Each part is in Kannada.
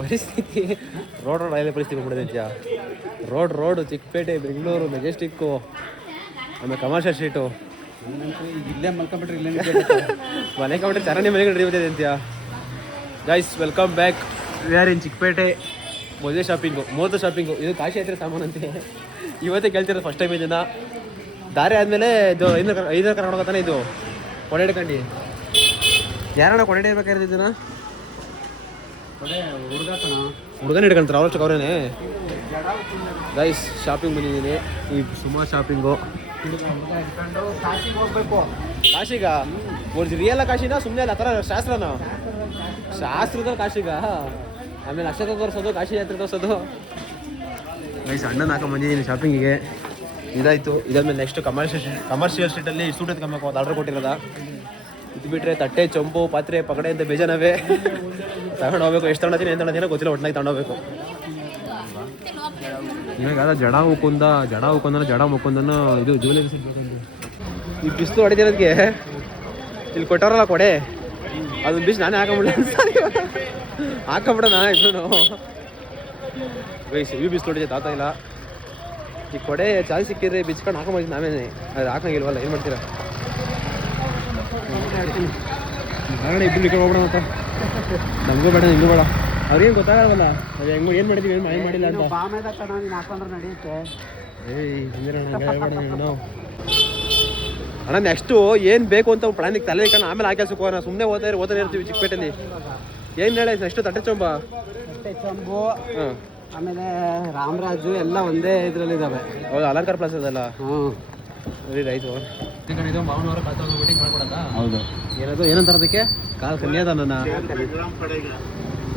ಪರಿಸ್ಥಿತಿ ರೋಡ್ ರೈಲ್ವೆ ಪರಿಸ್ಥಿತಿ ಬಂದ್ಬಿಡಿದೆ ರೋಡು ಚಿಕ್ಕಪೇಟೆ ಬೆಂಗಳೂರು ಮೆಜೆಸ್ಟಿಕ್ಕು ಆಮೇಲೆ ಕಮರ್ಷಿಯಲ್ ಸ್ಟ್ರೀಟು ಇಲ್ಲೇ ಮಲ್ಕೊಂಡ್ಬಿಟ್ರೆ ಇಲ್ಲೇ ಮನೆ ಕಂಬಿಟ್ರೆ ಚರಂಡಿ ಮನೆಗಳು ಹಿಡಿಯುತ್ತದೆ ಅಂತ್ಯಾ. Guys welcome back. We are in Chikkapete. ಮದುವೆ ಶಾಪಿಂಗು ಇದು ಕಾಶಿ ಹತ್ತಿರ ಸಾಮಾನು ಅಂತೆ. ಇವತ್ತೇ ಕೇಳ್ತಿರೋದು ಫಸ್ಟ್ ಟೈಮ್ ಇದನ್ನ. ದಾರಿ ಆದಮೇಲೆ ಇದು ಐದರ ಕರ್ನಾಟಕ ತಾನೇ ಇದು ಕೊಡೆ ಹಿಡ್ಕೊಂಡು ಯಾರಣ್ಣ ಕೊಡೆ ಹಿಡ್ಬೇಕಾಗಿರೋದು ಇದನ್ನ ಹುಡುಗನ ಹಿಡ್ಕೊಂತಾರೆ ಅವ್ರಷ್ಟು ಅವರೇನೆ. ಗೈಸ್ ಶಾಪಿಂಗ್ ಬಂದಿದ್ದೀನಿ. ಈ ಸುಮಾರು ಶಾಪಿಂಗು ಕಾಶಿಗ ರಿಯಲ್ ಕಾಶಿನ ಸುಮ್ಮನೆ ಅಲ್ಲ ಆ ಥರ ಶಾಸ್ತ್ರದ ಕಾಶಿಗ. ಆಮೇಲೆ ಅಕ್ಷತೆ ತೋರಿಸೋದು ಕಾಶಿ ಯಾತ್ರೆ ತೋರಿಸೋದು. ಗೈಸ್ ಅಣ್ಣನ ಹಾಕೊಂಡು ಬಂದಿದ್ದೀನಿ ಶಾಪಿಂಗಿಗೆ. ಇದಾಯಿತು. ಇದಾದ್ಮೇಲೆ ನೆಕ್ಸ್ಟ್ ಕಮರ್ಷಿಯಲ್ ಸ್ಟ್ರೀಟಲ್ಲಿ ಸೂಟ್ ಎತ್ಕೊಬೇಕು ಅಂತ ಆರ್ಡರ್ ಕೊಟ್ಟಿರೋದ. ಇದು ಬಿಟ್ಟರೆ ತಟ್ಟೆ ಚೊಂಬು ಪಾತ್ರೆ ಪಗಡೆ ಅಂತ ಬೇಜಾನವೇ ತಗೊಂಡು ಹೋಗ್ಬೇಕು. ಎಷ್ಟು ತಗೊಂಡೀನಿ ಏನು ತಗೊಂಡಿನ ಗೊತ್ತಿಲ್ಲ, ಒಟ್ಟಾಗಿ ತಗೊಂಡೋಗ್ಬೇಕು. ಇವಾಗ ಜಡ ಹುಕ್ಕೊಂದ ಜಡ ಮುಕ್ಕೊಂದನು ಇದು ಜೂವೆಲರಿ ಸಿಗ್ಬೇಕಂತ. ಈ ಬಿಸಿಲು ಹೊಡಿತಿರೋದಕ್ಕೆ ಇಲ್ಲಿ ಕೊಟ್ಟವ್ರಲ್ಲ ಕೊಡೆ, ಅದನ್ನ ಬಿಸಿ ನಾನೇ ಹಾಕೊಂಬಿಡೋಣ ಇಬ್ಬರು. ವಯಸ್ಸು ಇವು ಬಿಸಿಲು ಹೊಡಿದೆ ತಾತ ಇಲ್ಲ. ಈ ಕೊಡೆ ಚಾಯ್ ಸಿಕ್ಕಿದ್ರೆ ಬಿಚ್ಕೊಂಡು ಹಾಕೊಂಬಂದಿದ್ದು ನಾವೇನೆ, ಅದು ಹಾಕಂಗಿಲ್ವಲ್ಲ, ಏನು ಮಾಡ್ತೀರಾ? ಹಾಗಾದ್ರೆ ಇಬ್ಬರು ಈ ಕಡೆ ಹೋಗ್ಬಿಡೋಣ ಅಂತ. ನಮಗೂ ಬೇಡ ನಿಮಗೂ ಬೇಡ. ಅವ್ರೇನು ಗೊತ್ತಾಗಲ್ವಲ್ಲ ಅದು ಹೆಂಗೋ ಏನು ಮಾಡಿದ್ದೀವಿ ಏನು ಮಾಡಿಲ್ಲ ಅಂತ. ಅಣ್ಣ ನೆಕ್ಸ್ಟು ಏನು ಬೇಕು ಅಂತ ಪ್ಲಾನಿಗೆ ತಲೆ ಇಟ್ಕೊಂಡು ಆಮೇಲೆ ಹಾಕಿ ಹೋಗೋಣ. ಸುಮ್ಮನೆ ಓದ್ತಾ ಇರ್ತೀವಿ ಚಿಕ್ಕಪೇಟೆಯಲ್ಲಿ. ಏನು ಹೇಳಿ ನೆಕ್ಸ್ಟು ತಟ್ಟೆ ಚೊಂಬು ಹಾಂ, ಆಮೇಲೆ ರಾಮರಾಜು ಎಲ್ಲ ಒಂದೇ ಇದರಲ್ಲಿ ಇದಾವೆ. ಹೌದು, ಅಲಂಕಾರ ಪ್ಲಾಸ್ ಅದಲ್ಲ. Very right. ಇದು ಮಾವನವರ ಮೀಟಿಂಗ್ ಮಾಡ್ಕೊಡೋದಾ? ಹೌದು. ಏನದು ಏನಂತಾರ ಅದಕ್ಕೆ? ಕಾಲು ಕನ್ಯಾದಾನ.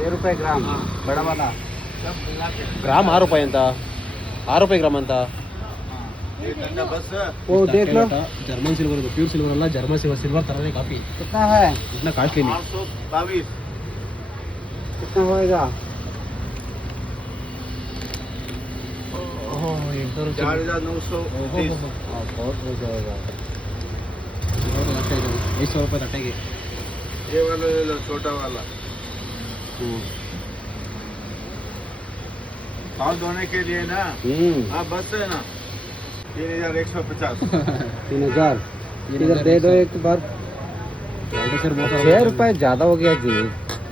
₹6 ಗ್ರಾಮ್ ಬಡವಲ ಗ್ರಾಮ್ ₹6 ಅಂತ. ₹6 ಗ್ರಾಮ್ ಅಂತ. ಜರ್ಮನ್ ಸಿಲ್ವರ್, ಇದು ಪ್ಯೂರ್ ಸಿಲ್ವರ್ ಅಲ್ಲ, ಜರ್ಮನ್ ಸಿಲ್ವರ್ ತರನೇ ಕಾಪಿ. ಇतना ಕಾಸ್ಟ್ಲಿ नहीं. 822 कितना होएगा? 4930. बहुत हो जाएगा. ₹100 तटेगे. ये वाला ले लो, छोटा वाला. पाँव धोने के लिए ना. हाँ बस है ना. 3150. 3000 इधर दे दो एक बार. ₹6 ज़्यादा हो गया जी.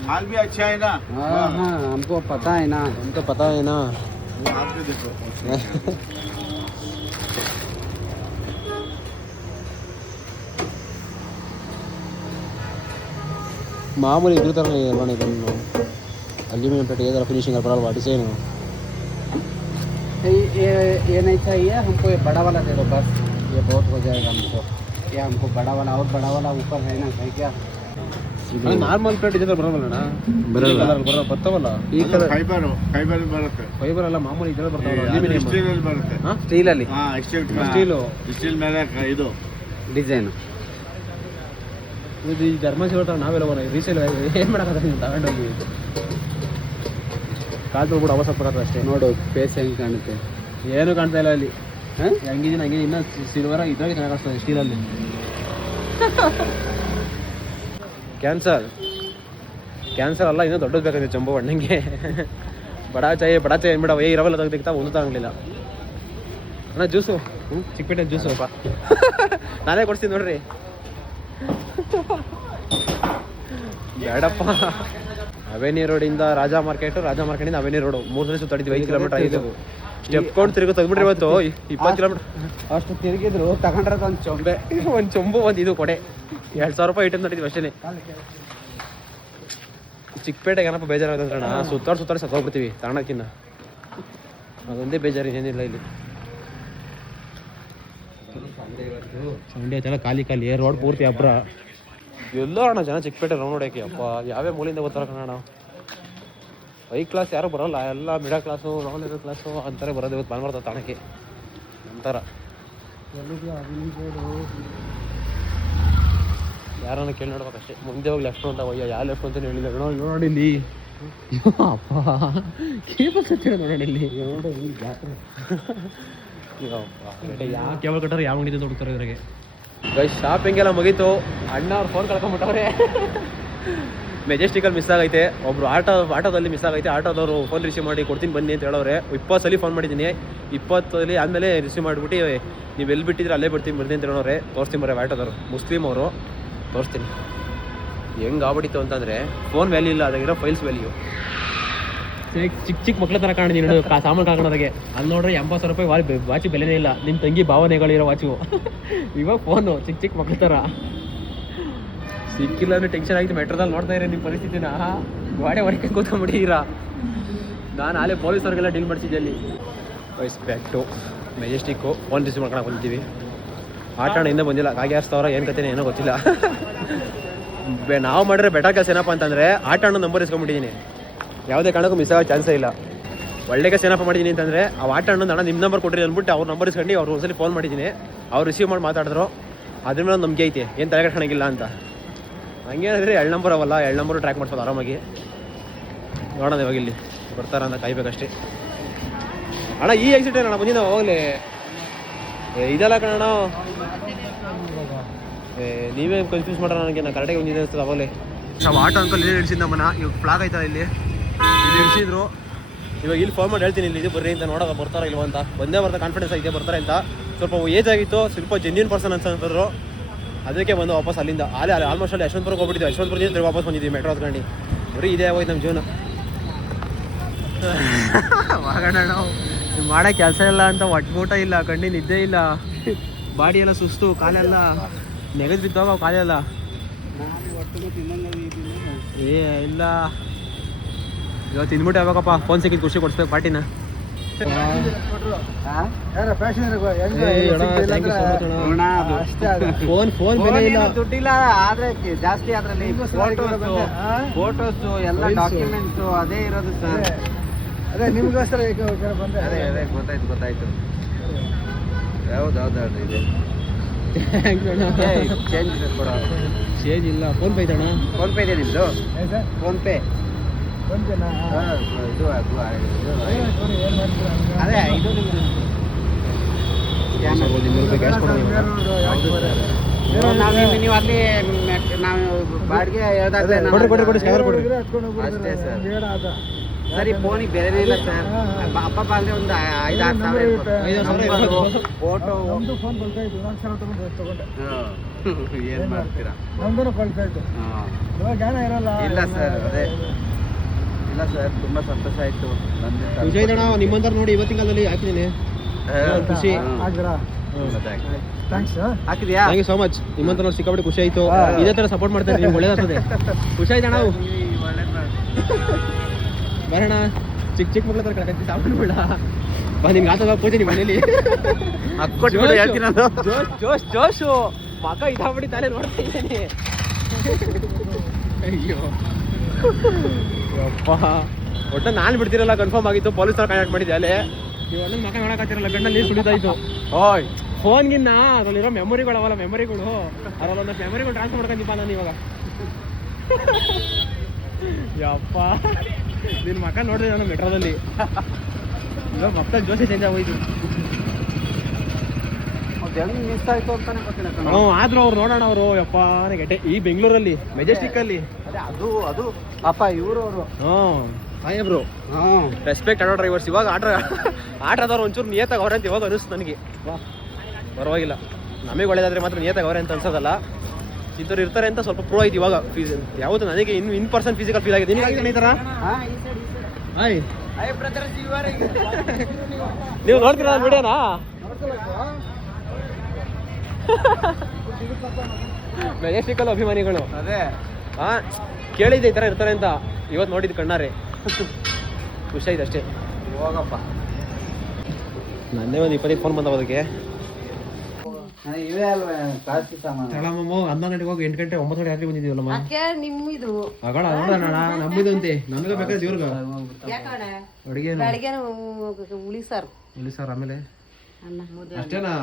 माल भी अच्छा है ना. हाँ हाँ, हमको पता है ना. आप भी देखो. ಮಾಮೂಲಿ ಇದ್ರ ಥರ ಅಲ್ವಾ ಇದನ್ನು ಅಲ್ಯೂಮಿನಿಯಂ ಪ್ಲೇಟ್ ಏನಾರ ಫಿನಿಶಿಂಗ್ ಬರಲ್ವಾ ಡಿಸೈನು? ये नहीं चाहिए हमको, ये बड़ा वाला दे दो बस. ये बहुत हो जाएगा हमको. ये हमको बड़ा वाला, और बड़ा वाला ऊपर है ना, है क्या? ನಾರ್ಮಲ್ ಪ್ಲೇಟ್ ಇದೆ ಬರೋಲ್ಲ. ಬರ್ತಾವಲ್ಲ ಈ ಕಲರ್ ಫೈಬರ್ ಅಲ್ಲ, ಮಾಮೂಲಿ ಇದೆಲ್ಲ ಬರ್ತಾವಲ್ಲ ಅಲ್ಯೂಮಿನಿಯಂ. ಸ್ಟೀಲಲ್ಲಿ ಸ್ಟೀಲ್ ಮೇಲೆ ಇದು ಡಿಸೈನು. ಇದು ಈ ಜರ್ಮನ್ ಸಿಲ್ವರ್ ನಾವೆಲ್ಲ ಬರೋ ರೀಸೇಲ್ ಏನು ಮಾಡೋಕ್ಕಾಗ ನೀವು ತಗೊಂಡೋಗಿ ಕಾಲು ತೊಳ್ಬಿಟ್ಟು ಅವಸರ ಪಡೋದು ಅಷ್ಟೇ. ನೋಡು ಫೇಸ್ ಹೆಂಗೆ ಕಾಣುತ್ತೆ. ಏನು ಕಾಣ್ತಾ ಇಲ್ಲ ಅಲ್ಲಿ. ಹಂಗಿದ್ದೀನಿ ಹಂಗೆ ಇನ್ನೂ ಸಿಲ್ವರ ಇದ್ರಾಗೆ ಚೆನ್ನಾಗಿ ಕಾಣಿಸ್ತದೆ ಸ್ಟೀಲಲ್ಲಿ. ಕ್ಯಾನ್ಸರ್ ಅಲ್ಲ, ಇನ್ನೂ ದೊಡ್ಡದು ಬೇಕಂದ್ರೆ ಚಂಬು ಬಣ್ಣಂಗೆ. ಬಡ ಚಾಯ್ ಬಿಡ ಇರವೆಲ್ಲ ತೆಗ್ದಿಕ್ತಾ ಒಂದು ತಗೊಂಡಿಲ್ಲ. ಅಣ್ಣ ಜ್ಯೂಸು ಚಿಕ್ಕಪೇಟೆ ಜ್ಯೂಸು ಸ್ವಲ್ಪ ನಾನೇ ಕೊಡ್ತೀನಿ ನೋಡ್ರಿ. ಬೇಡಪ್ಪ. ಅವೆನ್ಯೂ ರೋಡಿಂದ ರಾಜ ಮಾರ್ಕೆಟಿಂದ ಅವೆನ್ಯೂ ರೋಡು 3 ಸುತ್ತಾಡಿದ್ವಿ. 5 ಕಿಲೋಮೀಟರ್ ಆಗಿದೆ. ಸ್ಟೆಪ್ ಕೊಂಡು ತಿರುಗಿ ತೆಗ್ಬಿಟ್ರಿ ಇವತ್ತು 20 ಕಿಲೋಮೀಟರ್ ಅಷ್ಟು ತಿರುಗಿದ್ರು ತಗೊಂಡ್ರದ ಒಂದು ಚೊಂಬು ಒಂದು ಇದು ಕೊಡೆ ₹2000 ಇಟ್ಟು ನಡೀತೀವಿ ಅಷ್ಟೇ. ಚಿಕ್ಕಪೇಟೆಗೆ ಏನಪ್ಪ ಬೇಜಾರಾಗೋಣ, ಸುತ್ತಾಡಿ ಸತ್ತೋಗ್ಬಿಡ್ತೀವಿ ತಗೊಳಕ್ಕಿನ್ನ. ಅದೊಂದೇ ಬೇಜಾರು, ಏನಿಲ್ಲ ಇಲ್ಲಿ. ಸಂಡೇ ಆಯ್ತಲ್ಲ, ಖಾಲಿ ರೋಡ್ ಪೂರ್ತಿ ಅಬ್ರ. ಎಲ್ಲೋ ಅಣ್ಣ ಜನ ಚಿಕ್ಕಪೇಟೆ ರೌಂಡ್ ಹೊಡ್ಯೋಕ್ಕೆ. ಅಪ್ಪ ಯಾವ್ಯಾವ ಮೂಲಿಂದ ಬರ್ತಾರ ಕಣ. ಹೈ ಕ್ಲಾಸ್ ಯಾರು ಬರೋಲ್ಲ, ಎಲ್ಲ ಮಿಡಲ್ ಕ್ಲಾಸು ನಾನ್ ಮಿಡಲ್ ಕ್ಲಾಸು ಅಂತಾರೆ ಬರೋದು. ಇವತ್ತು ಬಂದ್ಬರ್ತದೆ ತಾಣಕ್ಕೆ ಅಂತಾರ. ಯಾರನ್ನ ಕೇಳಿ ನೋಡ್ಬೇಕಷ್ಟೇ. ಮುಂದೆ ಹೋಗಿ ಲೆಫ್ಟ್ ಅಂತ ಹೋಯ್ಯ, ಯಾವ ಲೆಫ್ಟ್ ಅಂತ ಹೇಳಿಲ್ಲ. ನೋಡಿಲ್ಲಿ ಅಪ್ಪ ನೋಡಿಲ್ಲಿ ಯಾವ ಕೇಬಲ್ ಕಟ್ಟಾರೆ ಯಾವ ಅಂಗಡಿ ನೋಡ್ತಾರೆ ಇದ್ರಾಗೆ. ಗೈಸ್ ಶಾಪಿಂಗ್ ಎಲ್ಲ ಮುಗೀತು. ಅಣ್ಣ ಅವ್ರು ಫೋನ್ ಕಳ್ಕೊಂಡ್ಬಿಟ್ಟವ್ರೆ. ಮೆಜೆಸ್ಟಿಕಲ್ಲಿ ಮಿಸ್ ಆಗೈತೆ, ಒಬ್ರು ಆಟೋದಲ್ಲಿ ಮಿಸ್ ಆಗೈತೆ. ಆಟೋದವರು ಫೋನ್ ರಿಸೀವ್ ಮಾಡಿ ಕೊಡ್ತೀನಿ ಬನ್ನಿ ಅಂತ ಹೇಳೋರೆ. 20 ಸಲ ಫೋನ್ ಮಾಡಿದ್ದೀನಿ, 20 ಸಲ ಆದಮೇಲೆ ರಿಸೀವ್ ಮಾಡಿಬಿಟ್ಟು ನೀವು ಎಲ್ಲಿ ಬಿಟ್ಟಿದ್ರೆ ಅಲ್ಲೇ ಬರ್ತೀನಿ ಬರ್ತೀನಿ ಅಂತ ಹೇಳೋರೆ. ತೋರಿಸ್ತೀನಿ ಬರೋ ಆಟೋದವರು, ಮುಸ್ಲಿಮ್ ಅವರು. ತೋರಿಸ್ತೀನಿ ಹೆಂಗೆ ಆಗ್ಬಿಟ್ಟಿತ್ತು ಅಂತಂದರೆ, ಫೋನ್ ವ್ಯಾಲ್ಯೂ ಇಲ್ಲ, ಅದಾಗಿರೋ ಫೈಲ್ಸ್ ವ್ಯಾಲ್ಯೂ. ಚಿಕ್ಕ ಮಕ್ಳ ಥರ ಕಾಣಿದ್ದೀನಿ ನೋಡು, ಸಾಮಾನು ಕಾಣೋದಾಗೆ. ಅಲ್ಲಿ ನೋಡ್ರೆ 80,000 ರೂಪಾಯಿ ವಾಚ್ ಬೆಲೆನೇ ಇಲ್ಲ. ನಿಮ್ಮ ತಂಗಿ ಭಾವನೆಗಳಿರೋ ವಾಚು. ಇವಾಗ ಫೋನು ಚಿಕ್ಕ ಮಕ್ಳ ಥರ. ಸಿಕ್ಕಿಲ್ಲ ಅಂದ್ರೆ ಟೆನ್ಷನ್ ಆಗಿತ್ತು. ಮೆಟ್ರೋದಲ್ಲಿ ನೋಡ್ತಾ ಇರೋ ನಿಮ್ಮ ಪರಿಸ್ಥಿತಿನ, ಗಾಡಿ ಹೊರಗೆ ಕೂತ್ಕೊಂಡ್ಬಿಟ್ಟಿದ್ದೀರಾ. ನಾನು ಅಲ್ಲೇ ಪೊಲೀಸವ್ರಿಗೆಲ್ಲ ಡೀಲ್ ಮಾಡ್ತಿದ್ದೆ ಅಲ್ಲಿ. ವೈಸ್ back to Majestic. Phone receive ಮಾಡ್ಕೊಂಡು ಬಂದಿದ್ದೀವಿ. ಆಟ ಇನ್ನೂ ಬಂದಿಲ್ಲ, ಕಾಗೆ ಹಾರಿಸ್ತವ್ರ ಏನು ಕತೆ ಏನೋ ಗೊತ್ತಿಲ್ಲ. ನಾವು ಮಾಡಿದ್ರೆ ಬೆಟರ್ ಕೆಲಸ ಏನಪ್ಪ ಅಂತಂದರೆ, ಆಟ ಅನ್ನೋ ನಂಬರ್ ಇಸ್ಕೊಂಡ್ಬಿಟ್ಟಿದ್ದೀನಿ. ಯಾವುದೇ ಕಾರಣಕ್ಕೂ ಮಿಸ್ ಆಗೋ ಚಾನ್ಸೇ ಇಲ್ಲ. ಒಳ್ಳೆ ಕೆಲಸ ಏನಪ್ಪ ಮಾಡಿದ್ದೀನಿ ಅಂತಂದರೆ, ಆ ಆಟ ಅನ್ನೋದು ಅಣ್ಣ ನಿಮ್ಮ ನಂಬರ್ ಕೊಟ್ಟಿರಿ ಅಂದ್ಬಿಟ್ಟು ಅವ್ರ ನಂಬರ್ ಇಸ್ಕೊಂಡು ಅವ್ರು ಒಂದ್ಸಲಿ ಫೋನ್ ಮಾಡಿದ್ದೀನಿ. ಅವ್ರು ರಿಸೀವ್ ಮಾಡಿ ಮಾತಾಡಿದ್ರು. ಅದ್ರ ಮೇಲೆ ನಂಬಿಕೆ ಐತೆ, ಏನು ತಲೆಗಟ್ಟಣಗಿಲ್ಲ ಅಂತ. ಹಂಗೇನಾದ್ರೆ 2 ನಂಬರ್ ಅವಲ್ಲ, 2 ನಂಬರು ಟ್ರ್ಯಾಕ್ ಮಾಡ್ಬೋದು ಆರಾಮಾಗಿ. ನೋಡೋಣ ಇವಾಗ ಇಲ್ಲಿ ಬರ್ತಾರ ಅಂತ ಕಾಯ್ಬೇಕಷ್ಟೇ. ಅಣ್ಣ ಈ ಎಕ್ಸಿಟ್ ಅಣ್ಣ ಬಂದಿದ್ದ ಹೋಗ್ಲಿ ಇದೆಲ್ಲ ಕಣ. ನೀವೇ ಕನ್ಫ್ಯೂಸ್ ಮಾಡೋಣ ನನಗೆ. ನಾನು ಕರೆಕ್ಟಾಗಿ ಬಂದಿದ್ದೆ ಅನ್ಸ್ತದೆ ಅವಾಗಲೇ. ನಾವು ಆಟೋ ಅಂಕಲ್ ಇಲ್ಲಿ ಇಳಿಸಿದ್ದು ನಮ್ಮನ್ನ. ಇವಾಗ ಫ್ಲಾಗ್ ಆಯ್ತಾ ಇಲ್ಲಿ ಇಳಿಸಿದ್ರು. ಇವಾಗ ಇಲ್ಲಿ ಫೋನ್ ಮಾಡಿ ಹೇಳ್ತೀನಿ ಇಲ್ಲಿ ಇದು ಬರ್ರಿ ಅಂತ, ನೋಡೋದು ಬರ್ತಾರ ಇಲ್ವ ಅಂತ. ಬಂದೇ ಬರ್ತಾ ಕಾನ್ಫಿಡೆನ್ಸ್ ಐತೆ ಬರ್ತಾರೆ ಅಂತ. ಸ್ವಲ್ಪ ಏಜ್ ಆಗಿತ್ತು, ಸ್ವಲ್ಪ ಜೆನ್ಯೂನ್ ಪರ್ಸನ್ ಅನ್ಸಿದ್ರು. ಅದಕ್ಕೆ ಬಂದು ವಾಪಸ್ ಅಲ್ಲಿಂದ ಅಲ್ಲಿ ಆಲ್ಮೋಸ್ಟ್ ಅಲ್ಲಿ ಯಶವಂತಪುರಕ್ಕೆ ಹೋಗ್ಬಿಟ್ಟಿದ್ವಿ. ಯಶವಂತಪುರದಿಂದ ತಿರುಗಿ ವಾಪಸ್ ಬಂದಿದ್ವಿ ಮೆಟ್ರೋ ಹತ್ಕೊಂಡು. ಬರೀ ಇದೇ ಆಗೋಯ್ತು ನಮ್ಮ ಜೀವನ. ಮಾಡೋಣ ನಾವು ಮಾಡೋ ಕೆಲಸ ಇಲ್ಲ ಅಂತ ಒಟ್ಟ ಇಲ್ಲ, ಕಣ್ಣಿ ನಿದ್ದೆ ಇಲ್ಲ, ಬಾಡಿ ಎಲ್ಲ ಸುಸ್ತು, ಕಾಲೆಲ್ಲ ನೆಗೆದು ಬಿತ್ತೋಗ ಕಾಲೆಲ್ಲ. ಏ ಇಲ್ಲ ಇವತ್ತು ತಿಂದ್ಬಿಟ್ಟು ಯಾವಾಗಪ್ಪ ಫೋನ್ ಸಿಕ್ಕಿದ್ದು ಖುಷಿ ಕೊಡಿಸ್ಬೇಕು ಪಾರ್ಟಿನ. ದುಡ್ಡಿಲ್ಲ ಆದ್ರೆ ಜಾಸ್ತಿ ಅದ್ರಲ್ಲಿ ಫೋಟೋಸ್ ಎಲ್ಲ ಡಾಕ್ಯುಮೆಂಟ್ಸ್ ಅದೇ ಇರೋದು ಸರ್. ಅದೇ ನಿಮ್ಗೋಸ್ಕರ ಅದೇ ಗೊತ್ತಾಯ್ತು. ಯಾವ್ದು ಇದೆ ಚೇಂಜ್ ಇಲ್ಲ. ಫೋನ್ ಪೇ ಇದಣ್ಣ? ಫೋನ್ ಪೇ ಇದೆ ನಿಮ್ದು? ಫೋನ್ ಪೇ ಅದೇ ಇದು ನೀವು ಅಲ್ಲಿ ನಾವು ಬಾಡಿಗೆ ಅಷ್ಟೇ ಸರ್. ಸರಿ ಫೋನಿಗೆ ಬೇರೆನೇ ಇಲ್ಲ ಸರ್. ಅಪ್ಪ ಅಂದ್ರೆ ಒಂದು 5-6 ಸಾವಿರ ಫೋಟೋ. ಏನ್ ಮಾಡ್ತೀರಾ? ಇಲ್ಲ ಸರ್, ಅದೇ ಇಲ್ಲ ಸರ್. ತುಂಬಾ ಸಂತೋಷ ಆಯ್ತು. ವಿಜಯ್ ನಿಮ್ಮಂತರ ನೋಡಿ ಇವತ್ತಿನ ಕಾಲದಲ್ಲಿ ಹಾಕಿದ್ದೀನಿ. ಖುಷಿ ಹಾಕಿದ್ಯಾ? Thank you so much. ನಿಮ್ಮಂತ ನೋಡಿ ಸಿಕ್ಕಾಪಟ್ಟೆ ಖುಷಿ ಆಯ್ತು. ಇದೇ ತರ ಸಪೋರ್ಟ್ ಮಾಡ್ತಾರೆ, ನಿಮ್ಗೆ ಒಳ್ಳೇದಾಗ್ತದೆ. ಖುಷಿ ಆಯ್ತು ನಾವು ಬರೋಣ. ಚಿಕ್ಕ ಮಕ್ಳ ಹತ್ರ ಕಳ್ಕೊಂತೀವಿ ಸಾಮಾನುಗಳ. ನಿನ್ಗೆ ಆತದ ಕೂತೀನಿ ಮನೇಲಿ ಜೋಶು ಮಗ ಇದಾಗ್ಬಿಟ್ಟು ತಾನೇ ನೋಡ್ತಾ ಇದ್ದೇನೆ. ಅಯ್ಯೋ ಅಪ್ಪ, ಒಟ್ಟ ನಾನು ಬಿಡ್ತಿರಲ್ಲ ಕನ್ಫರ್ಮ್ ಆಗಿತ್ತು. ಪೊಲೀಸರು ಕಾಂಟ್ಯಾಕ್ಟ್ ಮಾಡಿದ್ದೆ ಅಲ್ಲೇ. ನೀವು ಅಣ್ಣನ ಮಕ್ಕ ನೋಡಕ್ಕಾಗ್ತಿರಲ್ಲ, ಗಂಡಲ್ಲಿ ನೀರು ಸುಡಿತಾ ಇತ್ತು. ಓಯ್ ಫೋನ್ಗಿನ್ನ ಅದರಲ್ಲಿರೋ ಮೆಮೊರಿಗಳವಲ್ಲ, ಮೆಮೊರಿಗಳು ಅದರಲ್ಲೊಂದು ಮೆಮೊರಿಗಳು ಟ್ರಾನ್ಸ್ಫರ್ ಮಾಡ್ಕೊಂಡಿಪ್ಪ ನಾನು ಇವಾಗ. ಯಪ್ಪ ನಿನ್ನ ಮಕ್ಕ ನೋಡಿದೆ ನಾನು ಮೆಟ್ರೋದಲ್ಲಿ. ಇವಾಗ ಮಕ್ಕಳ ಜೋಶಿ ಚೇಂಜ್ ಆಗೋಯ್ತು. ಮಿಸ್ ಆಯ್ತು ಅಂತಾನೆ ಗೊತ್ತಿಲ್ಲ. ಹ್ಞೂ ಆದ್ರೂ ಅವ್ರು ನೋಡೋಣ. ಅವರು ಯಪ್ಪ ಗೆಟ್ಟೆ ಈ ಬೆಂಗಳೂರಲ್ಲಿ ಮೆಜೆಸ್ಟಿಕ್ ಅಲ್ಲಿ ಅದು ಅಪ್ಪ ಇವರು ಅವರು. ಸಾಹೇಬ್ರು ರೆಸ್ಪೆಕ್ಟ್ ಆಟೋ ಡ್ರೈವರ್ಸ್. ಇವಾಗ ಆಟೋದವ್ರು ಒಂಚೂರು ನಿಯತ್ತಾಗಿ ಅವ್ರೆ ಅಂತ ಇವಾಗ ಅನಿಸ್ತು ನನಗೆ. ಪರವಾಗಿಲ್ಲ, ನಮಗೆ ಒಳ್ಳೇದಾದ್ರೆ ಮಾತ್ರ ನಿಯತ್ತಾಗಿ ಅವ್ರೆ ಅಂತ ಅನ್ಸೋದಲ್ಲ. ಇಂಥವ್ರು ಇರ್ತಾರೆ ಅಂತ ಸ್ವಲ್ಪ ಪ್ರೂವ್ ಆಯ್ತು ಇವಾಗ. ಯಾವುದು ನನಗೆ ಇನ್% ಫಿಸಿಕಲ್ ಫೀಲ್ ಆಗಿದೆ. ನಿಮಗೆ ಈ ಥರ ನೀವು ನೋಡ್ತೀರಾ ವಿಡಿಯೋನಾ? ಮೆಜೆಸ್ಟಿಕಲ್ ಅಭಿಮಾನಿಗಳು ಅದೇ ಕೇಳಿದ್ದೆ ಈ ಥರ ಇರ್ತಾರೆ ಅಂತ. ಇವತ್ತು ನೋಡಿದ್ದು ಕಣ್ಣಾರೆ. ಖುಷಿ ಆಯ್ತು ಅಷ್ಟೇ. ಹೋಗಪ್ಪ, ನನ್ನೇ ಒಂದು 25 ಫೋನ್ ಬಂದವ ಅದಕ್ಕೆ. ಇವೇ ಅಲ್ವಾ ಕಾಸ್ತಿ ಸಾಮಾನು. 11 ಗಂಟೆಗೆ ಹೋಗಿ 8 ಗಂಟೆ 9 ಗಂಟೆ ರಾತ್ರಿ ಬಂದಿದ್ದೀವಲ್ಲಮ್ಮ. ನಿಮ್ಮಿದು ಅಗಳ ನೋಡೋಣ, ನಮ್ಮಿದು ಅಂತೆ. ನಮಗೆ ಬೇಕಾದ್ರೆ ಇವ್ರಿಗೆ ಅಡುಗೆ ಉಳಿಸಾರು ಆಮೇಲೆ ಅಷ್ಟೇನಾ?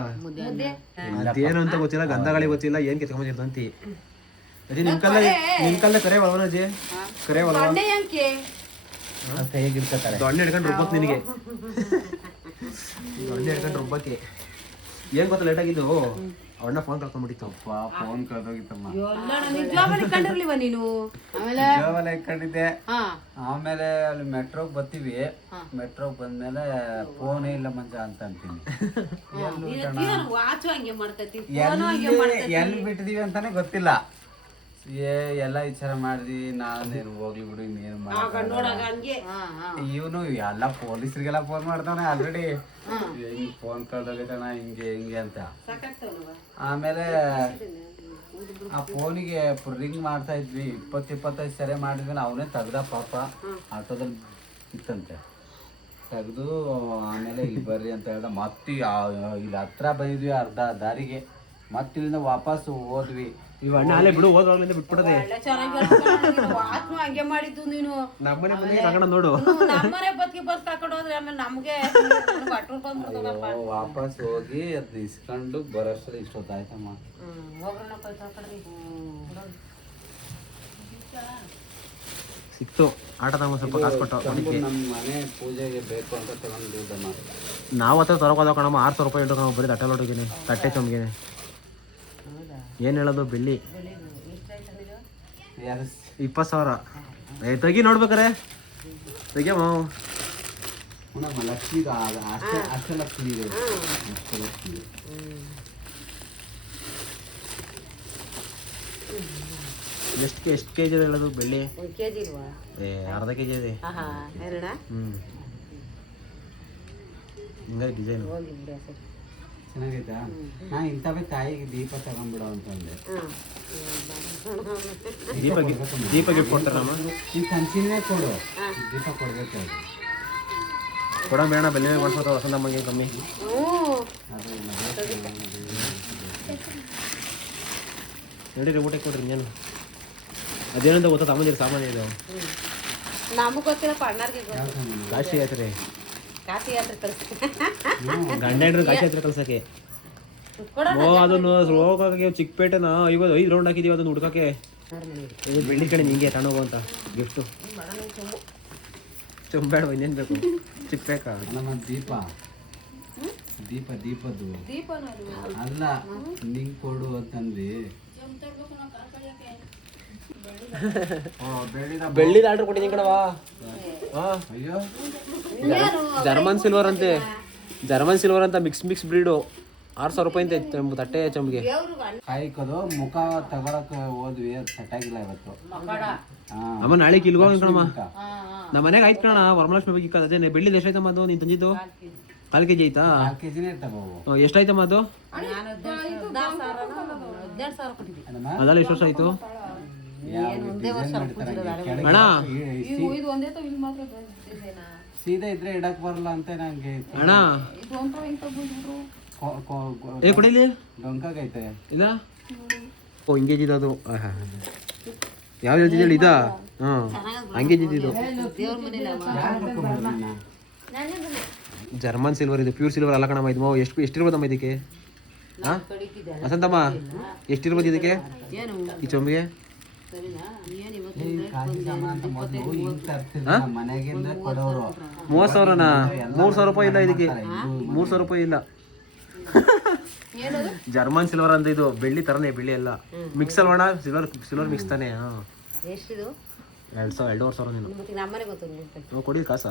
ಅದೇನು ಅಂತ ಗೊತ್ತಿಲ್ಲ, ಗಂಧಗಾಳಿ ಗೊತ್ತಿಲ್ಲ, ಏನ್ ಕೆತ್ಕೊಂಬಂದಿರ್ತಂತಿ. ಅಜ್ಜಿ ನಿಮ್ ಕಲ್ಲ ಕರೆ ಬಲ್ವನ ಅಜ್ಜಿ? ಕರೆ ಬಲ್ವ? ದೊಣ್ಣೆ ಹಿಡ್ಕೊಂಡು ರುಬ್ಬಕ್ ನಿನಗೆ. ದೊಣ್ಣೆ ಹಿಡ್ಕೊಂಡು ರುಬ್ಬಕ್ಕೆ ಏನ್ ಗೊತ್ತ ಲೇಟ್ ಆಗಿದ್ದು. ಅವನ್ನ ಫೋನ್ ಕಳ್ಕೊಂಡ್ಬಿಟ್ಟಿತ್ತು. ಫೋನ್ ಕಳ್ದೋಗಿತ್ತಮ್ಮ. ನಿಜವಾಗ್ಲೂ ಕಂಡಿರ್ಲಿವ ನೀನು? ಆಮೇಲೆ ಇಟ್ಕೊಂಡಿದ್ದೆ. ಆಮೇಲೆ ಅಲ್ಲಿ ಮೆಟ್ರೋಗ್ ಬರ್ತೀವಿ. ಮೆಟ್ರೋಗ್ ಬಂದ್ಮೇಲೆ ಫೋನೇ ಇಲ್ಲ ಮಂಜ ಅಂತ ಅಂತೀನಿ. ವಾಚು ಹಂಗೆ ಮಾಡ್ತೈತಿ, ಎಲ್ಲಿ ಬಿಟ್ಟಿದೀವಿ ಅಂತಾನೆ ಗೊತ್ತಿಲ್ಲ. ಎಲ್ಲ ವಿಚಾರ ಮಾಡಿದ್ವಿ. ನಾನೇನು ಹೋಗ್ಲಿ ಬಿಡು, ಇನ್ನೇನು ಇವನು ಎಲ್ಲ ಪೊಲೀಸರಿಗೆಲ್ಲ ಫೋನ್ ಮಾಡ್ತಾನೆ ಆಲ್ರೆಡಿ. ಹಿಂಗ್ ಫೋನ್ ಕಳ್ದೋಗೈತಣ್ಣ ಹಿಂಗೆ ಹಿಂಗೆ ಅಂತ. ಆಮೇಲೆ ಆ ಫೋನಿಗೆ ರಿಂಗ್ ಮಾಡ್ತಾ ಇದ್ವಿ. 20-25 ಸರಿ ಮಾಡಿದ್ಮೇಲೆ ಅವನೇ ತೆಗ್ದ ಪಾಪ. ಆಟೋದಲ್ಲಿ ಇತ್ತಂತೆ, ತೆಗ್ದು ಆಮೇಲೆ ಇಲ್ಲಿ ಬರ್ರಿ ಅಂತ ಹೇಳ್ದ. ಮತ್ತೆ ಇಲ್ಲಿ ಹತ್ರ ಬಂದಿದ್ವಿ ಅರ್ಧ ದಾರಿಗೆ. ಮತ್ತೆ ಇಲ್ಲಿಂದ ವಾಪಸ್ ಹೋದ್ವಿ. ಇವ ಅಣ್ಣ ಅಲ್ಲೇ ಬಿಡು, ಹೋದ್ವಾಗ್ಲಿಂದ ಬಿಟ್ಬಿಡದೆ. ಹಂಗೆ ಮಾಡಿದ್ದು ನೀನು. ನಮ್ಮನೆ ಮನೆಗೆ ಕರ್ಕೊಂಡು ನೋಡು. ನಮ್ಮನೆ ಬದುಕಿ ಬಸ್ ಕರ್ಕೊಂಡು ಹೋದ್ರೆ ಆಮೇಲೆ ನಮ್ಗೆ ವಾಪಸ್ ಹೋಗಿ ಅದ್ ಇಸ್ಕೊಂಡು ಬರೋಷ್ಟರಲ್ಲಿ ಇಷ್ಟೊತ್ತಾಯ್ತಮ್ಮ. ಸಿಕ್ತು ಆಟ ತಗೊಂಡು ಸ್ವಲ್ಪ ಕಾಸು ಕೊಟ್ಟು. ನಮ್ಮ ಮನೆ ಪೂಜೆಗೆ ಬೇಕು ಅಂತ ತಗೊಂಡಿದ್ದಮ್ಮ. ನಾವು ಹತ್ರ ತರೋಕೋದ ಕಣಮ್ಮ. 600 ರೂಪಾಯಿ ಇಟ್ಟು ನಾವು ಬರೀ ತಟ್ಟೆ ಲೋಟಿಗೆ ತಟ್ಟೆ ಚೊಮ್ಗೆ. ಏನು ಹೇಳೋದು ಬೆಳ್ಳಿ 20,000. ತೆಗಿ ನೋಡ್ಬೇಕಾರೆ ತೆಗಿಯಮ್ಮ. ಲಕ್ಷ್ಮಿ ಅಷ್ಟೇ ಲಕ್ಷ್ಮಿ ಇದೆ. ಅಷ್ಟೇ ಲಕ್ಷ್ಮಿ. ಎಷ್ಟು ಕೆಜಿ ಇದೆ ಹೇಳೋದು ಬೆಳ್ಳಿ? ಕೆಜಿ ಇಲ್ವಾ? ಅರ್ಧ ಕೆಜಿ ಇದೆ. ಹಿಂಗಾಗಿ ಡಿಸೈನ್ ಚೆನ್ನಾಗೈತಾ? ನಾ ಇಂಥವೇ ತಾಯಿಗೆ ದೀಪ ತಗೊಂಡ್ಬಿಡೋ ಅಂತಂದೆ. ದೀಪ ಗಿಫ್ಟ್ ಕೊಡ್ತಾರಮ್ಮ. ಈ ಕಂಚಿನೇ ಕೊಡು, ದೀಪ ಕೊಡ್ಬೇಕು. ಕೊಡ ಬೇಡ, ಬೆಲೆ ಕೊಡ್ಸ್ಕೊತಾವ ವಸಂತಮ್ಮಗೆ ಕಮ್ಮಿ. ನಡೀರಿ ಊಟಕ್ಕೆ ಕೊಡ್ರಿ. ಇನ್ನೇನು ಅದೇನಂತ ಗೊತ್ತಾ? ಸಾಮಾನ್ಯ ಇದು ನಮಗ್ ಗೊತ್ತಿರಪ್ಪ, ಅಣ್ಣಾರ್ಗೆ ಕಾಶಿ ಯಾತ್ರೆ. ಕಾಶಿ ಯಾತ್ರೆ ಗಂಡ ಹೆಂಡ್ರು ಕಾಶಿ ಯಾತ್ರೆ ಕಳ್ಸಕ್ಕೆ. ಅದನ್ನು ಹೋಗಕ್ಕೆ ಚಿಕ್ಕಪೇಟೆನ 5 ರೌಂಡ್ ಹಾಕಿದೀವಿ ಅದನ್ನು ಹುಡ್ಕಕ್ಕೆ. ಬೆಳ್ಳಿ ಕಡೆ ನಿಂಗೆ ತಗೊಂಡೋಗು ಅಂತ ಗಿಫ್ಟು. ಚುಂಬೇಡ, ಇನ್ನೇನು ಬೇಕು? ಚಿಕ್ಕಬೇಕಾ ನಮ್ಮ ದೀಪ ದೀಪದ್ದು ಅಲ್ಲ, ನಿಂಗೆ ಕೊಡು ಅಂತಂದ್ವಿ. ಬೆಳ್ಳಿದ ಆರ್ಡರ್ ಕೊಟ್ಟಿದ್ದೀನಿ ಕಣವಾ. ಅಯ್ಯೋ, ಜರ್ಮನ್ ಸಿಲ್ವರ್ ಅಂತ ಮಿಕ್ಸ್ ಬ್ರೀಡು. 6,000 ರೂಪಾಯಿ ಅಂತೆ ತಟ್ಟೆ ಚಂಬಿಗೆ. ಕಾಯ್ಕೋದು ಮುಖ ತಗೊಳಕ್ ಹೋದ್ವಿ, ಸೆಟ್ಟಾಗಿಲ್ಲ ಇವತ್ತು. ಅಮ್ಮ ನಾಳೆ ಇಲ್ಗೋ ಕಣಮ್ಮ. ನಮ್ಮ ಮನೆಗೆ ಆಯ್ತು ಕಣ. ವರಮಲಕ್ಷ್ಮಿ ಬಗ್ಗೆ ಅದೇ ಬೆಳ್ಳಿದ ಎಷ್ಟಾಯ್ತಮ್ಮ ಅದು ನೀನು ತಂದಿದ್ದು? 4 ಕೆಜಿ ಆಯ್ತಾ? 4 ಕೆಜಿನೇ ತಗೋ. ಎಷ್ಟಾಯ್ತಮ್ಮ ಅದು? ಅದಲ್ಲ ಎಷ್ಟು ವರ್ಷ ಆಯ್ತು ಅಣ್ಣ? ಸೀದಾ ಇದ್ರೆ ಇಡಕ್ ಬರಲ್ಲ ಅಂತ ನಂಗೆ ಅಣ್ಣ. ಏ ಕುಡಿಲಿ ಡೊಂಕಾಗೈತೆ ಇಲ್ಲ. ಓ ಹಿಂಗೆ ಇದ್ದಿದ್ದು ಅದು. ಯಾವ ಹೇಳ್ತಿದ್ದೇಳಿ ಇದಾ? ಹಾಂ ಹಂಗೆ ಇದ್ದಿದ್ದು. ಜರ್ಮನ್ ಸಿಲ್ವರ್ ಇದು, ಪ್ಯೂರ್ ಸಿಲ್ವರ್ ಅಲ್ಲ ಕಣಮ್ಮ. ಇದು ಎಷ್ಟಿರ್ಬೋದಮ್ಮ ಇದಕ್ಕೆ? ಹಾಂ ವಸಂತಮ್ಮ, ಎಷ್ಟಿರ್ಬೋದು ಇದಕ್ಕೆ ಈ ಚೊಂಬಿಗೆ? ಮನೆಗಿಂದ ಕೊಡೋರು 30,000ನಾ? 3,000 ರೂಪಾಯಿ ಇಲ್ಲ ಇದಕ್ಕೆ. 3,000 ರೂಪಾಯಿ ಇಲ್ಲ. ಜರ್ಮನ್ ಸಿಲ್ವರ್ ಅಂತ ಇದು. ಬೆಳ್ಳಿ ತರನೇ, ಬೆಳ್ಳಿ ಎಲ್ಲ ಮಿಕ್ಸ್ ಅಲ್ವಣ? ಸಿಲ್ವರ್ ಮಿಕ್ಸ್ ತಾನೇ. ಹಾಂ 2,000 ನೀನು ಕೊಡಿ ಕಾಸ.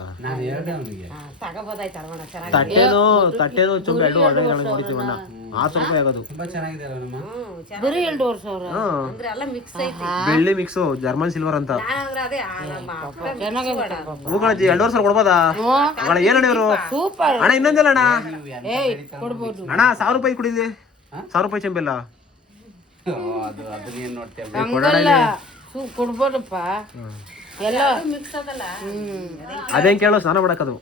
ತಟ್ಟೆದು ಚೊಂಬೆ 2 ಹೊಡಿತೀವಿ ಅಣ್ಣ. 600 ರೂಪಾಯಿ ಆಗೋದು. ತುಂಬಾ ಚೆನ್ನಾಗಿದೆ. ಬೆಳ್ಳಿ ಮಿಕ್ಸು ಜರ್ಮನ್ ಸಿಲ್ವರ್ ಅಂತ. ಹೂ ಕಣಜ್ಜಿ 2,000 ಕೊಡ್ಬೋದಾ ಅಣ್ಣ? ಏನಣ್ಣ ಇವರು? ಅಣ್ಣ ಇನ್ನೊಂದಿಲ್ಲ ಅಣ್ಣ. ಅಣ್ಣ 1,000 ರೂಪಾಯಿ ಕುಡಿಲಿ. 1,000 ರೂಪಾಯಿ ಚೆಂಬೆಲ್ಲ ಕೊಡ್ಬೋದಪ್ಪ. ಎಲ್ಲ ಅದೇನ್ ಕೇಳೋ? ಸ್ನಾನ ಮಾಡಕದು.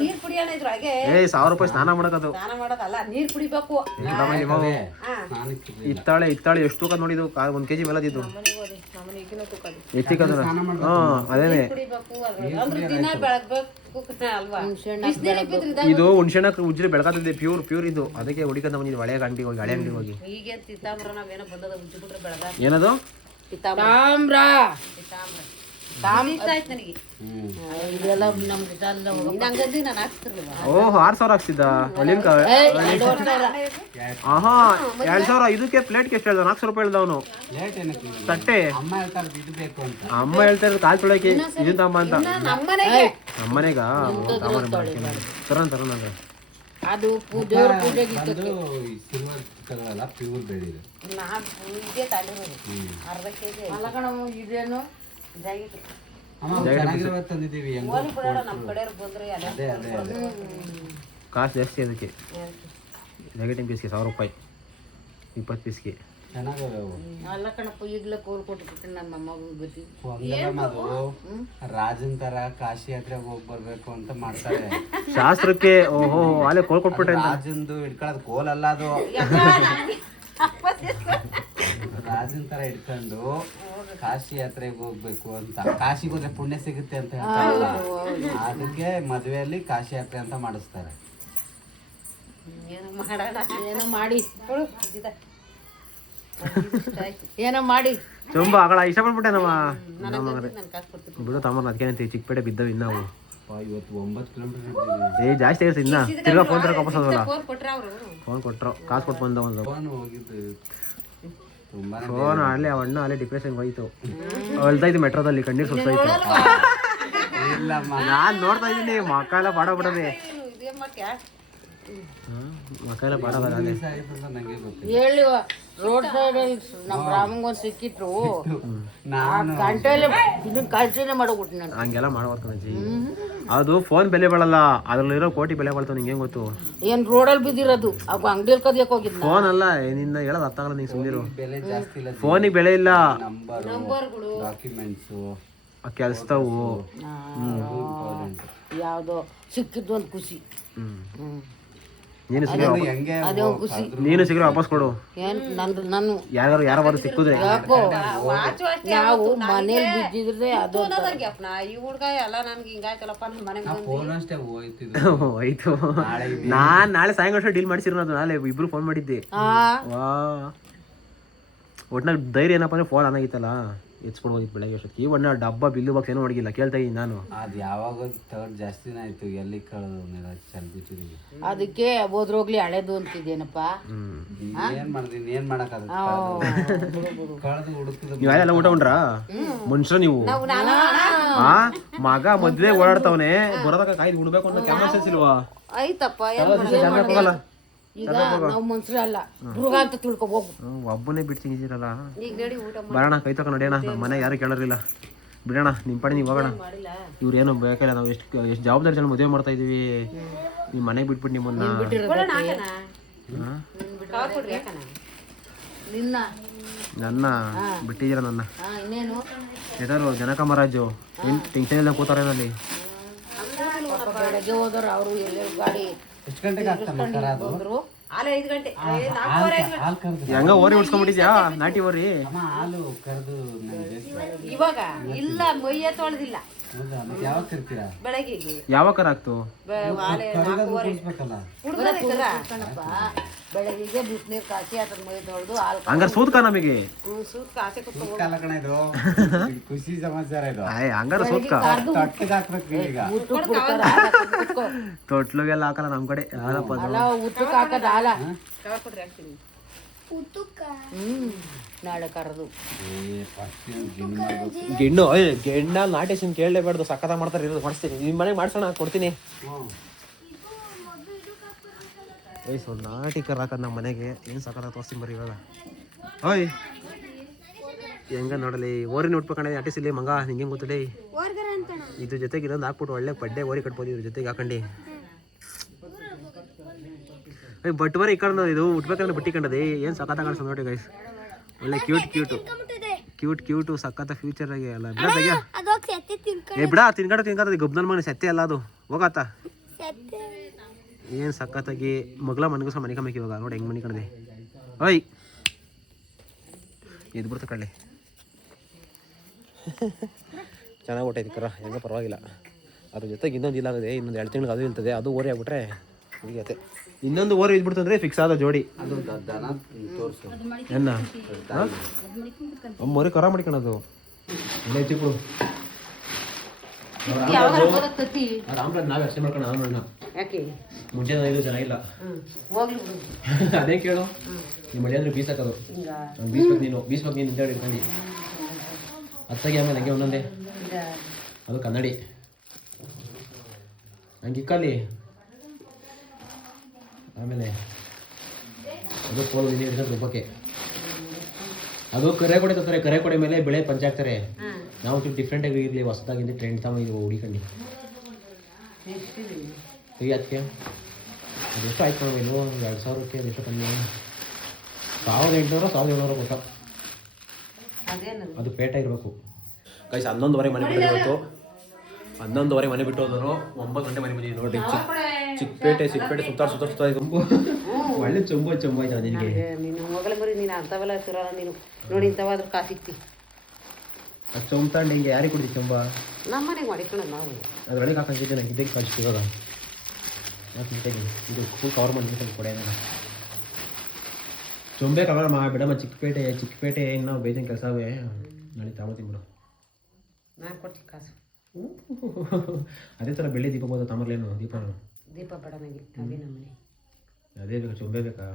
ನೀರ್ ಕುಡಿಯೋಣ ಇದ್ರೊಳಗೆ. 1,000 ರೂಪಾಯಿ ಸ್ನಾನ ಮಾಡಕದು. ಸ್ನಾನ ಮಾಡೋದಲ್ಲ, ನೀರ್ ಕುಡಿಬೇಕು. ಇತ್ತಾಳೆ ಎಷ್ಟು ತೂಕ ನೋಡಿದು? 1 ಕೆಜಿ ಮೇಲೆ ಇದ್ದು ಎತ್ತಿಕಂದ್ರ. ಹಾಂ ಅದೇನೆ ಇದು ಹುಣ್ಸೆಣ್ಣ ಉಜ್ರಿ ಬೆಳಕತ್ತಿದ್ದೆ. ಪ್ಯೂರ್ ಇದು. ಅದಕ್ಕೆ ಹುಡಿಕಂತ ಬಂದಿದ್ದು ಹಳೆ ಅಂಗಡಿಗೆ ಹೋಗಿ. ಈಗ ಏನದು? ಇಷ್ಟ ಆಯ್ತು ನನಗೆ ಹ್ಮ್ ಇದೆಲ್ಲ ನಮ್ಗೆ ಇದೆಲ್ಲ ಹಂಗಂದು ನಾನು ಹಾಕ್ತಿರ್ಲಿಲ್ಲ ಓಹ್ 6,000 ಹಾಕ್ಸಿದ್ದ ಅಲ್ಲಿಂಕ ಆಹಾ 2,000 ಇದಕ್ಕೆ ಪ್ಲೇಟ್ಗೆ ಎಷ್ಟು ಹೇಳ್ದ 400 ರೂಪಾಯಿ ಹೇಳ್ದ ಅವನು ಲೇಟ್ ಏನಕ್ಕೆ ತಟ್ಟೆ ಅಮ್ಮ ಹೇಳ್ತಾರೆ ಇದು ಬೇಕು ಅಂತ ಅಮ್ಮ ಹೇಳ್ತಾ ಇರೋದು ಕಾಲು ತೊಳಕ್ಕೆ ಇದನ್ನ ತಮ್ಮ ಅಂತ ನಮ್ಮನೆಗೆ ನಮ್ಮನೆಗ ತರೋಣ ಅಂದ್ರೆ ಅದು ದೇವ್ರ ಪೂಜೆಗೆ ಬಂದು ಸಿಲ್ವರ್ ತಗೊಳ್ಳಲ್ಲ ಪ್ಯೂರ್ ಬೆಳಿದೆ ನಾನು ಇದೇ ತಳಿರೋದು ಅರ್ಧ ಕೆಜಿ ಅಲ್ಲ ಕಣ ಇದೇನು ಇದಾಗಿತ್ತು ಅಮ್ಮ ಚೆನ್ನಾಗಿರೋ ತಂದಿದ್ದೀವಿ ಹೆಂಗೋ ಹೋಲಿ ಬಿಡೋಣ ನಮ್ಮ ಕಡೆಯವ್ರು ಬಂದ್ರೆ ಎಲ್ಲ ಅದೇ ಅದೇ ಅದೇ ಕಾಸು ಜಾಸ್ತಿ ಅದಕ್ಕೆ ನೆಗೆಟಿವ್ ಪೀಸ್ಗೆ 1,000 ರೂಪಾಯಿ 20 ಪೀಸ್ಗೆ ಚೆನ್ನಾಗವೆ ಅವು ಅಲ್ಲ ಕಣಪ್ಪ ಈಗಲೇ ಕೋಲ್ ಕೊಟ್ಬಿಟ್ಟು ನನ್ನ ಮೊಮ್ಮಗ ಗತಿ ಒಂದಲ್ಲ ಅದು ರಾಜನ್ ತರ ಕಾಶಿ ಯಾತ್ರೆಗೆ ಹೋಗಿ ಬರ್ಬೇಕು ಅಂತ ಮಾಡ್ತಾರೆ ಶಾಸ್ತ್ರಕ್ಕೆ ಓಹೋ ಅಲ್ಲೇ ಕೋಲ್ ಕೊಟ್ಬಿಟ್ರೆ ಅಂತ ರಾಜಂದು ಹಿಡ್ಕೊಳ್ಳೋದು ಕೋಲ್ ಅಲ್ಲ ಅದು ರಾಜನ್ ತರ ಹಿಡ್ಕೊಂಡು ಕಾಶಿ ಯಾತ್ರೆಗೆ ಹೋಗ್ಬೇಕು ಅಂತ ಕಾಶಿಗೆ ಹೋದ್ರೆ ಪುಣ್ಯ ಸಿಗುತ್ತೆ ಅಂತ ಹೇಳ್ತಾರಲ್ಲ ಅದಕ್ಕೆ ಮದುವೆಯಲ್ಲಿ ಕಾಶಿ ಯಾತ್ರೆ ಅಂತ ಮಾಡಿಸ್ತಾರೆ ಏನೋ ಮಾಡೋಣ ಏನೋ ಮಾಡಿ ಏನೋ ಮಾಡಿ ತುಂಬಾ ಆಗಳ ಇಷ್ಟಪಟ್ಬಿಟ್ಟೆ ನಮ್ಮ ನಾನು ಕಾಸು ಕೊಡ್ತೀನಿ ಬಿಡು ತಮ್ಮ ಅದಕ್ಕೆ ಚಿಕ್ಕಪೇಟೆ ಬಿದ್ದವು ಇನ್ನಾವು ಇವತ್ತು 9 ಕಿಲೋಮೀಟರ್ ಜಾಸ್ತಿ ಆಗಿರ್ತಿ ಇನ್ನ ತಿರ್ಗಾ ಫೋನ್ ತರ ವಾಪಸ್ ಅದಲ್ಲ ಫೋನ್ ಕೊಟ್ರ ಅವರು ಫೋನ್ ಕೊಟ್ರು ಕಾಸು ಕೊಟ್ಟು ಬಂದ ಒಂದು ಫೋನ್ ಹೋಗಿದ್ದು ತುಂಬಾ ಫೋನ್ ಅಲ್ಲೇ ಅಣ್ಣ ಅಲ್ಲೇ ಡಿಪ್ರೆಷನ್ ಹೋಯ್ತು ಅಳ್ತಾ ಇದ್ದು ಮೆಟ್ರೋದಲ್ಲಿ ಕಣ್ಣೀರು ಸುಸ್ತಾಯ್ತು ಇಲ್ಲಮ್ಮ ನಾನ್ ನೋಡ್ತಾ ಇದ್ದೀನಿ ಮಕ್ಕ ಎಲ್ಲ ಬಾಡ ಬಿಡದೆ ಇದೇನ್ ಮಾಡ್ತೀಯಾ ಮಕ್ಕ ಎಲ್ಲ ಬಾಡಲ್ಲ ಅದೇ ನಂಗೆ ಗೊತ್ತಿಲ್ಲ ಹೇಳಿ ರೋಡ್ ಸೈಡ್ ನಮ್ಮ ರಾಮಂಗ್ ಒಂದು ಸಿಕ್ಕಿಟ್ರು ನಾನು ಗಂಟೆಯಲ್ಲಿ ಇದನ್ನ ಕಳ್ಸಿನೇ ಮಾಡೋಗ್ಬಿಟ್ಟು ನಾನು ಹಂಗೆಲ್ಲ ಮಾಡ್ಬಾರ್ದು ಅಜ್ಜಿ ಅದು ಫೋನ್ ಬೆಲೆ ಬಾಳಲ್ಲ ಅದ್ರಲ್ಲಿರೋ ಕೋಟಿ ಬೆಲೆ ಬಾಳ್ತಾವ ನಿಂಗೆ ಹೆಂಗ್ ಗೊತ್ತು ಏನ್ ರೋಡಲ್ಲಿ ಬಿದ್ದಿರೋದು ಅವ್ ಅಂಗಡಿಯಲ್ಲಿ ಕದಿಯಕ್ ಹೋಗಿದ್ನ ಫೋನ್ ಅಲ್ಲ ನಿನ್ನ ಹೇಳೋದು ಅರ್ಥ ಆಗಲ್ಲ ನೀನು ಸುಮ್ಮನಿರು ಬೆಲೆ ಜಾಸ್ತಿ ಇಲ್ಲ ಫೋನಿಗೆ ಬೆಲೆ ಇಲ್ಲ ನಂಬರು ಡಾಕ್ಯುಮೆಂಟ್ಸು ಕೆಲ್ಸದವು ಇಂಪಾರ್ಟೆಂಟ್ ಯಾವ್ದೋ ಸಿಕ್ಕಿದ್ದು ಒಂದು ಖುಷಿ ನೀನು ಸಿಗೋ ಹೆಂಗೆ ಅದೇ ಒಂದು ಖುಷಿ ನೀನು ಸಿಗೋ ವಾಪಸ್ ಕೊಡು ಏನ್ ನಂದು ನಾನು ಯಾರು ಸಿಕ್ಕುದ್ರೆ ಯಾಕೋ ನಾವು ಮನೇಲಿ ಬಿದ್ದಿದ್ರೆ ಅದು ಈ ಹುಡ್ಗ ಎಲ್ಲ ನನ್ಗೆ ಹಿಂಗಾಯ್ತಲ್ಲಪ್ಪ ನನ್ನ ಮನೆಗೆ ಫೋನ್ ಅಷ್ಟೇ ಹೋಯ್ತಿದ್ದು ಆಯ್ತು ನಾಳೆ ಸಾಯಂಕಾಲ ಡೀಲ್ ಮಾಡ್ಸಿರೋದು ನಾಳೆ ಇಬ್ರು ಫೋನ್ ಮಾಡಿದ್ದೆ ವಾ ಒಟ್ನಲ್ಲಿ ಧೈರ್ಯ ಏನಪ್ಪ ಅಂದ್ರೆ ಫೋನ್ ಅನ್ನಾಗಿತ್ತಲ್ಲ ಎತ್ಸ್ಕೊಡ್ಬೋದಿತ್ತು ಬೆಳಗ್ಗೆ ಅಷ್ಟೊತ್ತಿಗೆ ಈ ಒಣ್ಣ ಡಬ್ಬ ಬಿಲ್ಲು ಬಾಕ್ಸ್ ಏನೋ ಹೊಡಗಿಲ್ಲ ಕೇಳ್ತಾ ಇದ್ದೀನಿ ನಾನು ಅದು ಯಾವಾಗ ತಗೊಂಡು ಜಾಸ್ತಿನೇ ಆಯ್ತು ಎಲ್ಲಿ ಕಳೆದು ಚಲ್ಬಿಟ್ಟಿದ್ದೀವಿ ಅದಕ್ಕೆ ಹೋದ್ರೋಗ್ಲಿ ಹಳೇದು ಅಂತಿದ್ದೇನಪ್ಪ ಏನ್ ಮಾಡಿದೀನಿ ಏನ್ ಮಾಡಕ್ಕಾಗುತ್ತೆ ಕಳೆದು ಹುಡುಕಿದ ನೀವು ಯಾರೆಲ್ಲ ಊಟ ಉಂಡ್ರಾ ಮನುಷ್ಯ ನೀವು ಆ ಮಗ ಮದ್ವೆ ಓಡಾಡ್ತಾವನೆ ಬರೋದಕ್ಕ ಕಾಯ್ದು ಉಣ್ಬೇಕು ಅಂತ ಕ್ಯಾಮ್ರಾ ಸೆನ್ಸ್ ಇಲ್ವಾ ಆಯ್ತಪ್ಪ ಹೋಗಲ್ಲ ಈಗ ನಾವು ಮನ್ಸರ ಅಲ್ಲ ಹುಡುಗ ಅಂತ ತಿಳ್ಕೊ ಹೋಗು ಒಬ್ಬನೇ ಬಿಟ್ಟು ತಿಂಗಿದ್ದೀರಲ್ಲ ಈಗ ನಡಿ ಊಟ ಬರೋಣ ಕೈ ತಗೊಂಡು ನಡೆಯೋಣ ನಮ್ಮ ಮನೆ ಯಾರು ಕೇಳೋರಿಲ್ಲ ಬಿಡೋಣ ನಿಮ್ಮ ಪಡೆ ನೀವು ಹೋಗೋಣ ಇವ್ರೇನು ಬೇಕಲ್ಲ ನಾವು ಎಷ್ಟು ಜವಾಬ್ದಾರಿ ಜನ ಮದುವೆ ಮಾಡ್ತಾ ಇದೀವಿ ನಿಮ್ಮ ಮನೆಗೆ ಬಿಟ್ಬಿಟ್ಟು ನಿಮ್ಮನ್ನ ನಿನ್ನ ನನ್ನ ಬಿಟ್ಟಿದ್ದೀರ ನನ್ನ ಇನ್ನೇನು ಎದಾರು ಜನಕಮರಾಜು ಏನು ಟೆನ್ಷನ್ ಇಲ್ಲ ಕೂತಾರೇನಲ್ಲಿ ಬೆಳಗ್ಗೆ ಹೋದವ್ರು ಅವರು ಎಲ್ಲೆಲ್ಲಿ ಗಾಡಿ ಎಷ್ಟು ಗಂಟೆಗೆ ಆಗ್ತಾನೆ ಅದು ಬಂದ್ರು ಅಲ್ಲ 5 ಗಂಟೆ ಹಾಲು ಕರೆದು ಹೆಂಗ ಓರಿ ಉಡ್ಸ್ಕೊಂಡ್ಬಿಟ್ಟಿದ್ಯಾ ನಾಟಿ ಓರಿ ಅಮ್ಮ ಹಾಲು ಕರೆದು ನನಗೆ ಇವಾಗ ಇಲ್ಲ ಮೈಯ ತೊಳೆದಿಲ್ಲ ಹೌದಾ ಮತ್ತೆ ಯಾವಾಗ ಕರಿತೀರಾ ಬೆಳಗ್ಗೆಗೆ ಯಾವಾಗ ಕರ ಆಗ್ತು ಕುಡಿಸ್ಬೇಕಲ್ಲ ಕಣಪ್ಪ ಬೆಳಗ್ಗೆಗೆ ಬಿಸಿನೀರು ಕಾಸಿ ಅದ್ರ ಮೈ ತೊಳೆದು ಹಾಲು ಹಂಗಾರೆ ಸೂತ್ಕ ನಮಗೆ ಸೂತ್ ಕಾಸೆ ಕುತ್ಕೊಂಡು ಕಾಲ ಕಣ ಇದು ಖುಷಿ ಸಮಾಚಾರ ಇದು ಹಂಗಾರೆ ಸೂತ್ಕ ತೊಟ್ಟಿಗೆ ಹಾಕ್ಬೇಕು ಈಗ ತೊಟ್ಲುಗೆಲ್ಲ ಹಾಕಲ್ಲ ನಮ್ ಕಡೆ ಯಾರಪ್ಪ ಅದು ಅಲ್ಲ ಉತ್ತಕ್ಕೆ ಹಾಕದ ಹಾಲ ನಾಳೆ ಕರೆದು ಗಿಣ್ಣು ಗೆಣ್ಣ ನಾಟೇಶನ್ ಕೇಳಲೇಬಾರ್ದು ಸಕ್ಕತ್ತ ಮಾಡ್ತಾರೆ ಇರೋದು ಮಾಡಿಸ್ತೀನಿ ನಿಮ್ಮ ಮನೆಗೆ ಮಾಡ್ಸೋಣ ಕೊಡ್ತೀನಿ ಏಯ್ ನಾಟಿ ಕರ್ ಹಾಕದ್ ನಮ್ಮ ಮನೆಗೆ ಏನು ಸಕ್ಕತ್ತ ತೋರಿಸ್ತೀನಿ ಬರೀ ಇವಾಗ ಓಯ್ ಹೆಂಗ ನೋಡಲಿ ಓರಿನ ಉಟ್ಬೇಕಂಡ ಆಟಿಸ್ ಇಲ್ಲಿ ಮಗ ನಿಂಗೆ ಗೊತ್ತಡೇ ಇದ್ರ ಜೊತೆಗೆ ಇನ್ನೊಂದು ಹಾಕ್ಬಿಟ್ಟು ಒಳ್ಳೆ ಪಡ್ಡೆ ಓರಿ ಕಟ್ಬೋದು ಇದ್ರ ಜೊತೆಗೆ ಹಾಕೊಂಡು ಬಟ್ ಬರೀ ಈ ಕಡೆ ಇದು ಉಟ್ಬೇಕಂದ್ರೆ ಬಟ್ಟಿ ಕಂಡದೆ ಏನು ಸಕ್ಕತ್ತ ಕಾಣಿಸ್ತದೆ ನೋಡಿ ಗೈಸ್ ಒಳ್ಳೆ ಕ್ಯೂಟು ಸಕ್ಕತ್ತ ಫ್ಯೂಚರ್ ಆಗಿ ಅಲ್ಲ ಬಿಡ ಏ ಬಿಡ ತಿನ್ಕಂಡು ಗಬ್ನಲ್ ಮನೆ ಸತ್ಯ ಅಲ್ಲ ಅದು ಹೋಗತ್ತ ಏನು ಸಕ್ಕತ್ತಾಗಿ ಮಗ್ಲ ಮನ್ಗೋಸ್ಕರ ಮನೆ ಕಮ್ಮಿ ಇವಾಗ ನೋಡಿ ಹೆಂಗೆ ಮನೆ ಕಣದೆ ಓಯ್ ಇದು ಬಿಡ್ತ ಕಳ್ಳಿ ಚೆನ್ನಾಗಿ ಊಟ ಕರ ಹೆಂಗ ಪರವಾಗಿಲ್ಲ ಅದ್ರ ಜೊತೆಗೆ ಇನ್ನೊಂದು ಇಲ್ಲ ಆಗಿದೆ ಇನ್ನೊಂದು 2 ತಿಂಗಳಿಗೆ ಅದು ಇಲ್ತದೆ ಅದು ಓರಿ ಆಗ್ಬಿಟ್ರೆ ಹೀಗತ್ತೆ ಇನ್ನೊಂದು ಓರಿ ಇದ್ಬಿಡ್ತು ಅಂದ್ರೆ ಫಿಕ್ಸ್ ಆದ ಜೋಡಿ ಎನ್ನ ಮೊರಿ ಕರ ಮಾಡಿಕೊಳ್ಳೋದು ಇಲ್ಲ ಚಿಕ್ಕು ರಾಮ್ರಾಜ್ ನಾವೇ ಅಷ್ಟೇ ಮಾಡ್ಕೊಂಡು ರಾಮಣ್ಣ ಯಾಕೆ ಮುಂಚೆ ಇದು ಜನ ಇಲ್ಲ ಹೋಗ್ಲಿ ಬಿಡು ಅದೇ ಕೇಳು ನಿಮ್ಮ ಮಳೆ ಅಂದ್ರೆ ಬೀಸಾಕೋದು ಹಿಂಗ ನಾನು ಬೀಸ್ಬೇಕು ನೀನು ಅಂತ ಇಟ್ಕೊಂಡು ಅತ್ತಾಗೆ ಆಮೇಲೆ ಹಂಗೆ ಒಂದೊಂದೇ ಹಿಂಗ ಅದು ಕನ್ನಡಿ ಹಂಗೆ ಇಕ್ಕಲ್ಲಿ ಆಮೇಲೆ ಅದು ಪೋಲು ಹಿಡಿದ್ರೆ ರುಬ್ಬಕ್ಕೆ ಅದು ಕರೆ ಕೊಡೆ ತರ್ತಾರೆ ಕರೆ ಕೊಡೆ ಮೇಲೆ ಬೆಳೆ ಪಂಚಾಕ್ತಾರೆ ನಾವು ಡಿಫ್ರೆಂಟ್ ಆಗಿ ಇರಲಿ ಹೊಸದಾಗಿಂದ ಟ್ರೆಂಡ್ ತಮ್ಮ ಇದು ಹುಡಿಕಂಡು ಈಗ ಅದಕ್ಕೆ ಅದೆಷ್ಟು ಆಯ್ತು ನಾವು ಇನ್ನು 2000ಕ್ಕೆ ಅದೆಷ್ಟು ಕಮ್ಮಿ 1800 1700 ಗೊತ್ತಾ ಅದೇನು ಅದು ಪೇಟ ಇರಬೇಕು ಕೈಸ್ 11:30 ಮನೆ ಬಿಟ್ಟು ಇವತ್ತು 11:30 ಮನೆ ಬಿಟ್ಟು ಹೋದರು 9 ಗಂಟೆ ಮನೆ ಬಂದಿದ್ದೀವಿ ನೋಡಿ ಚಿಕ್ಕಪೇಟೆ ಸುತ್ತಾ ತುಂಬು ಒಳ್ಳೆ ಚೊಂಬು ಆಯ್ತು ನಿನಗೆ ನೀನು ಹೋಗಲೇ ಬರೀ ನೀನು ಅಂಥವೆಲ್ಲ ತಿರೋಲ್ಲ ನೀನು ನೋಡಿ ಇಂಥವಾದ್ರೂ ಕಾಸು ಸಿಕ್ತಿ ಅದು ಚೊಂಬ ತಗೊಂಡು ಹಿಂಗೆ ಯಾರಿಗೆ ಕೊಡ್ತೀವಿ ಚೊಂಬ ನಮ್ಮ ಮನೆಗೆ ಮಾಡಿಕೊಂಡು ನಾವು ಅದ್ರೊಳಗೆ ಹಾಕಿದ್ದೆ ನಂಗೆ ಇದಕ್ಕೆ ಕಳಿಸ್ತು ಇವಾಗ ಇದು ಫುಲ್ ಕವರ್ ಮಾಡಿಬಿಟ್ಟು ಕೊಡೆ ಚೊಂಬೆ ಕವರ್ ಬಿಡಮ್ಮ ಚಿಕ್ಕಪೇಟೆ ಇನ್ನೂ ಬೇಜನ್ ಕೆಲಸ ಅವೇ ನಾಳೆ ತಗೊಳ್ತೀನಿ ಬಿಡು ನಾನು ಕೊಡ್ತೀನಿ ಕಾಸು ಅದೇ ಥರ ಬೆಳ್ಳಿ ದೀಪ ಬೋದು ತಮರ್ಲೇನು ದೀಪ ದೀಪ ಬೇಡ ನನಗೆ ಅದೇ ನಮ್ಮ ಮನೆ ಅದೇ ಬೇಕಾ ಚೊಂಬೆ ಬೇಕಾ